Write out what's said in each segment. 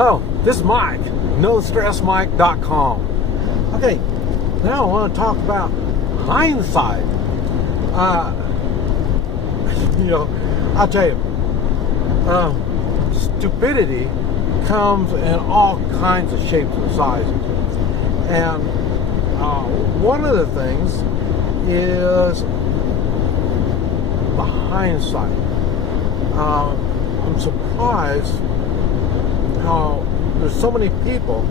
Hello, this is Mike, NoStressMike.com. Okay, now I want to talk about hindsight. I'll tell you, stupidity comes in all kinds of shapes and sizes. And one of the things is the hindsight. I'm surprised how there's so many people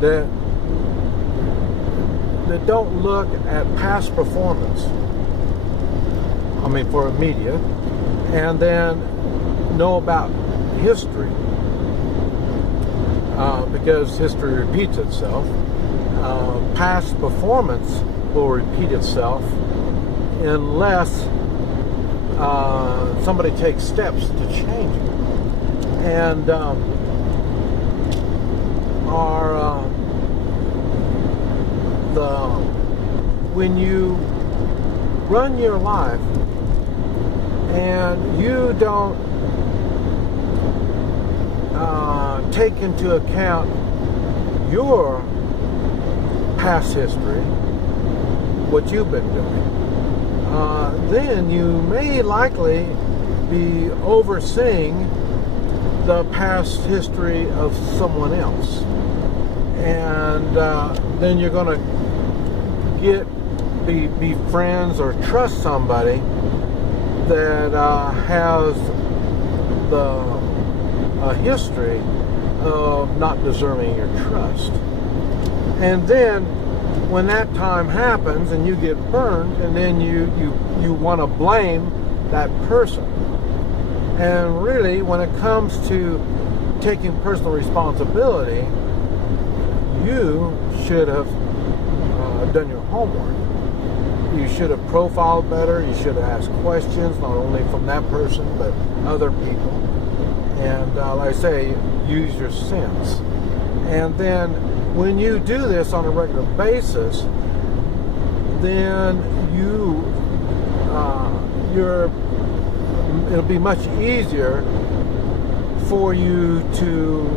that don't look at past performance, for media, and then know about history, because history repeats itself. Past performance will repeat itself unless somebody takes steps to change it. And when you run your life and you don't take into account your past history, what you've been doing, then you may likely be overseeing the past history of someone else, and then you're going to be friends or trust somebody that has a history of not deserving your trust. And then when that time happens and you get burned, and then you want to blame that person. And really, when it comes to taking personal responsibility, you should have done your homework. You should have profiled better. You should have asked questions, not only from that person, but other people. And like I say, use your sense. And then when you do this on a regular basis, then it'll be much easier for you to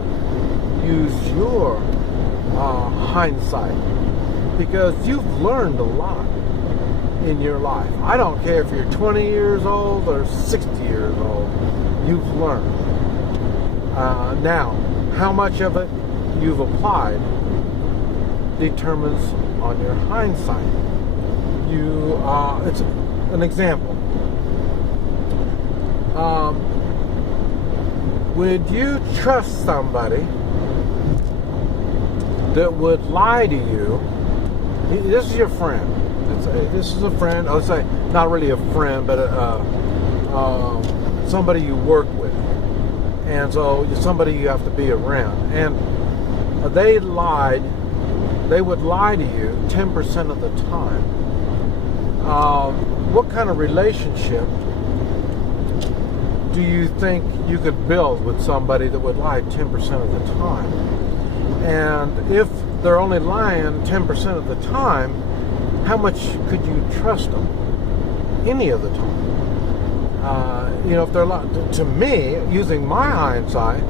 use your hindsight, because you've learned a lot in your life. I don't care if you're 20 years old or 60 years old, you've learned. Now, how much of it you've applied determines on your hindsight. It's an example. Would you trust somebody that would lie to you? This is your friend. This is a friend. I would say not really a friend, but somebody you work with, and so somebody you have to be around. And they would lie to you 10% of the time. What kind of relationship do you think you could build with somebody that would lie 10% of the time? And if they're only lying 10% of the time, how much could you trust them any of the time? If they're lying to me, using my hindsight,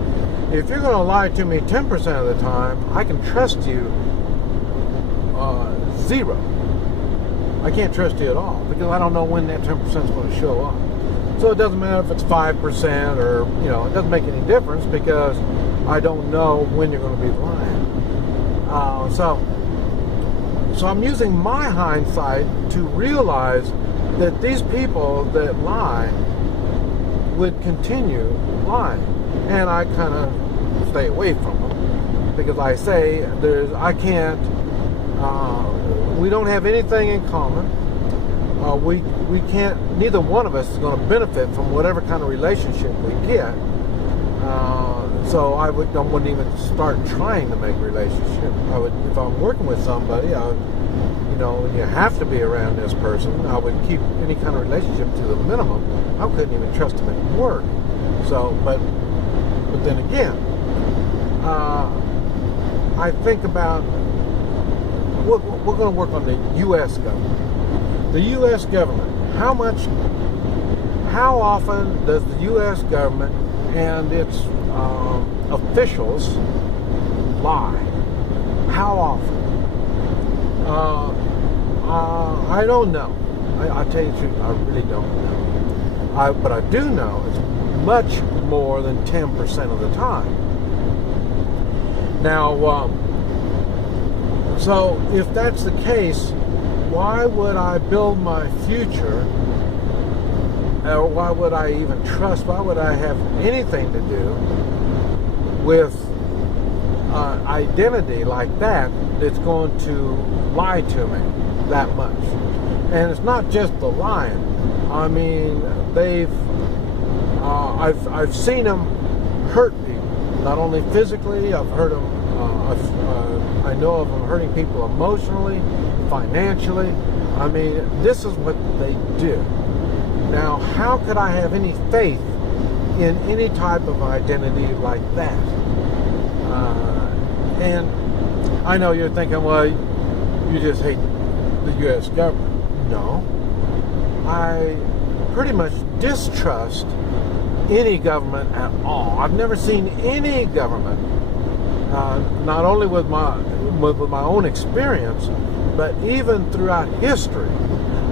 if you're going to lie to me 10% of the time, I can trust you zero. I can't trust you at all, because I don't know when that 10% is going to show up. So it doesn't matter if it's 5% or, it doesn't make any difference, because I don't know when you're going to be lying. So I'm using my hindsight to realize that these people that lie would continue lying, and I kind of stay away from them, because I say we don't have anything in common. We can't. Neither one of us is going to benefit from whatever kind of relationship we get. So I wouldn't even start trying to make a relationship. If I'm working with somebody, you have to be around this person. I would keep any kind of relationship to the minimum. I couldn't even trust them at work. So, but then again, I think about. We're going to work on the U.S. government. The U.S. government. How often does the U.S. government and its officials lie. How often? I don't know. I tell you the truth, I really don't know. But I do know it's much more than 10% of the time. Now, so if that's the case, why would I build my future? Or why would I even trust? Why would I have anything to do with identity like that that's going to lie to me that much? And it's not just the lying. I mean, I've seen them hurt people, not only physically. I've heard them. I know of them hurting people emotionally, financially. I mean, this is what they do. Now, how could I have any faith in any type of identity like that? And I know you're thinking, well, you just hate the U.S. government. No. I pretty much distrust any government at all. I've never seen any government, not only with my own experience, but even throughout history,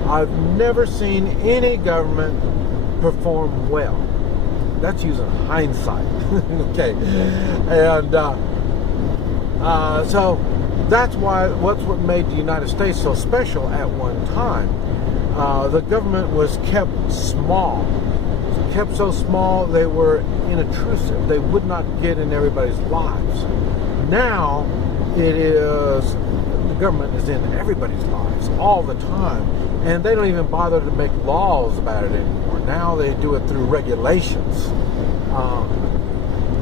I've never seen any government perform well. That's using hindsight. Okay. And so that's what made the United States so special at one time. The government was kept small. Kept so small, they were inintrusive. They would not get in everybody's lives. Now, the government is in everybody's lives all the time. And they don't even bother to make laws about it anymore. Now they do it through regulations.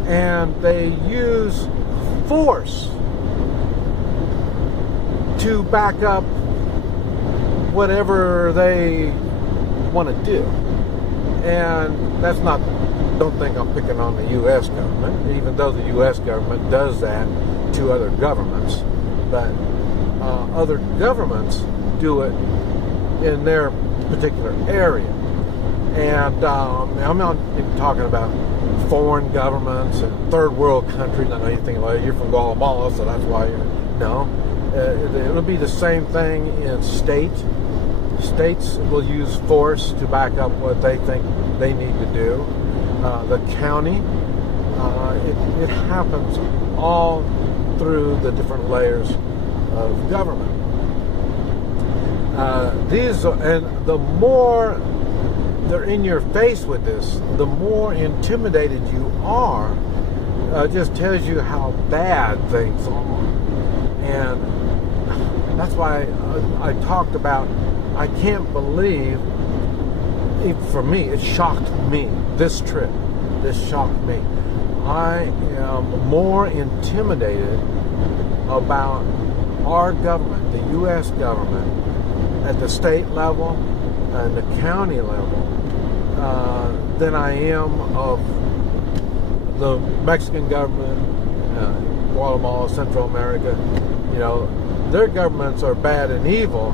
And they use force to back up whatever they want to do. And that's not, don't think I'm picking on the U.S. government, even though the U.S. government does that to other governments. But other governments do it in their particular area. And I'm not even talking about foreign governments and third world countries. I know you think, well, you're from Guatemala, so that's why you're... No. It'll be the same thing in states. States will use force to back up what they think they need to do. The county, it happens all through the different layers of government. And the more they're in your face with this, the more intimidated you are. Just tells you how bad things are. And that's why I talked about, I can't believe, for me, it shocked me. This trip, this shocked me. I am more intimidated about our government, the U.S. government, at the state level and the county level, than I am of the Mexican government, Guatemala, Central America. You know, their governments are bad and evil,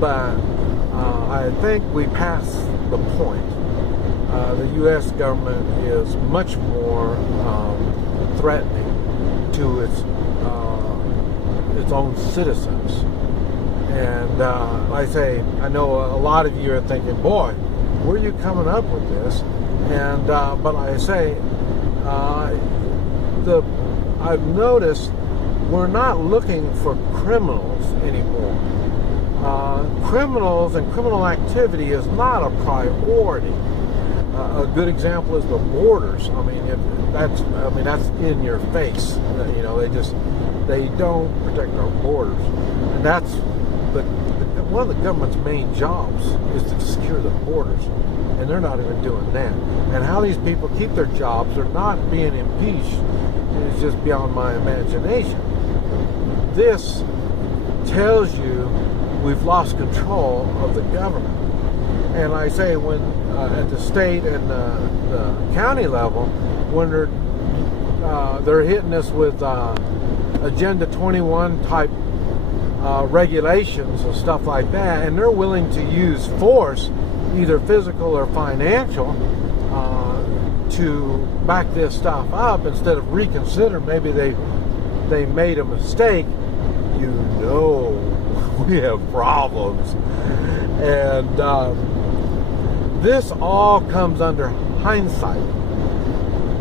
but I think we passed the point. The U.S. government is much more threatening to its own citizens. And like I say, I know a lot of you are thinking, boy, where are you coming up with this? And but like I say, I've noticed we're not looking for criminals anymore. Criminals and criminal activity is not a priority. A good example is the borders. I mean, that's in your face. You know, they don't protect our borders, and that's one of the government's main jobs is to secure the borders, and they're not even doing that. And how these people keep their jobs, they're not being impeached, is just beyond my imagination. This tells you we've lost control of the government. And like I say, when at the state and the county level, when they're hitting us with Agenda 21 type regulations and stuff like that, and they're willing to use force, either physical or financial, to back this stuff up instead of reconsider. Maybe they made a mistake. You know, we have problems, and this all comes under hindsight.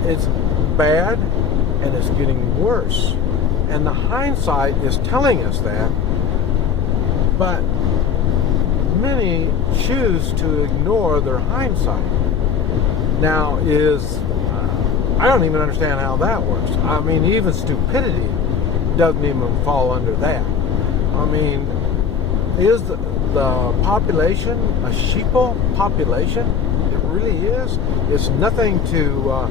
It's bad, and it's getting worse, and the hindsight is telling us that, but many choose to ignore their hindsight. Now, I don't even understand how that works. I mean, even stupidity doesn't even fall under that. I mean, is the population a sheeple population? It really is. It's nothing to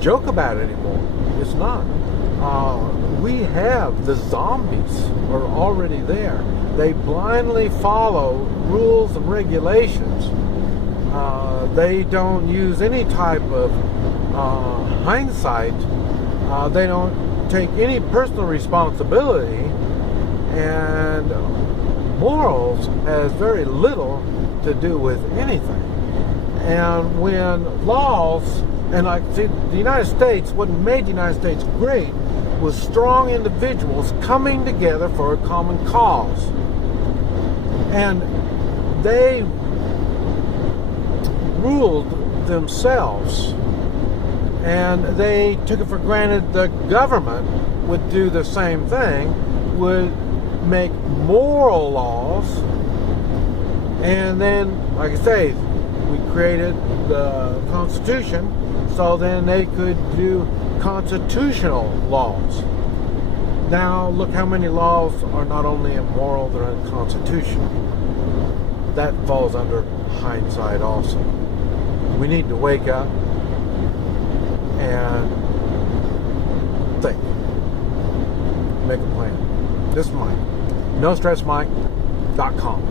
joke about anymore. It's not. We have the zombies are already there. They blindly follow rules and regulations. They don't use any type of hindsight. They don't take any personal responsibility, and morals has very little to do with anything. And when laws, and the United States, what made the United States great was strong individuals coming together for a common cause. And they ruled themselves, and they took it for granted the government would do the same thing, would make moral laws, and then, like I say, we created the Constitution, so then they could do constitutional laws. Now, look how many laws are not only immoral, they're unconstitutional. That falls under hindsight also. We need to wake up and think. Make a plan. This is Mike. NoStressMike.com.